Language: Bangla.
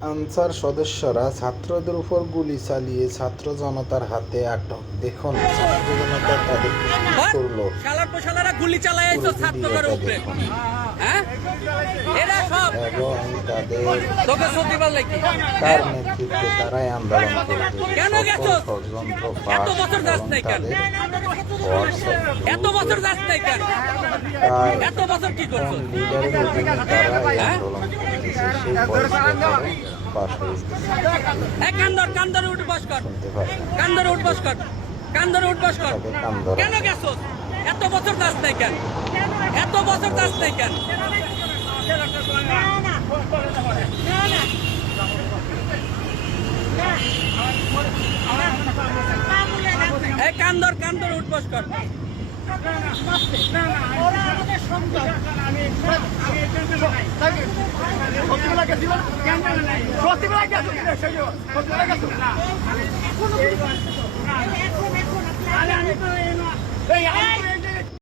আনসার সদস্যরা ছাত্রদের উপর গুলি চালিয়ে ছাত্র জনতার হাতে আটক। দেখুন ছাত্র জনতা তাদেরকে করল? গুলি চালায় ছাত্রদের উপরে। হ্যাঁ? এরা সব। এবং তাদের তোকে সত্যিবার লাগি তার নেতৃত্বে তারাই আন্দোলন করবে কেন গেছো? ষড়যন্ত্র এত বছর যাস নাই কেন? এত বছর যাস নাই কেন এত বছর কি করছ? লিডারের অধীনে তারা? আন্দোলন করতেছে সেই পরিস্থিতি পাশ কান্দর কান্দরে কর। শুনতে কান্দরে কর। কান্দরে কর। তাকে কান গেছো এত বছর যাস নাই কেন? এত বছর যাস নাই কেন? এই কান্দর কান্দর উঠ বস কর সত্যি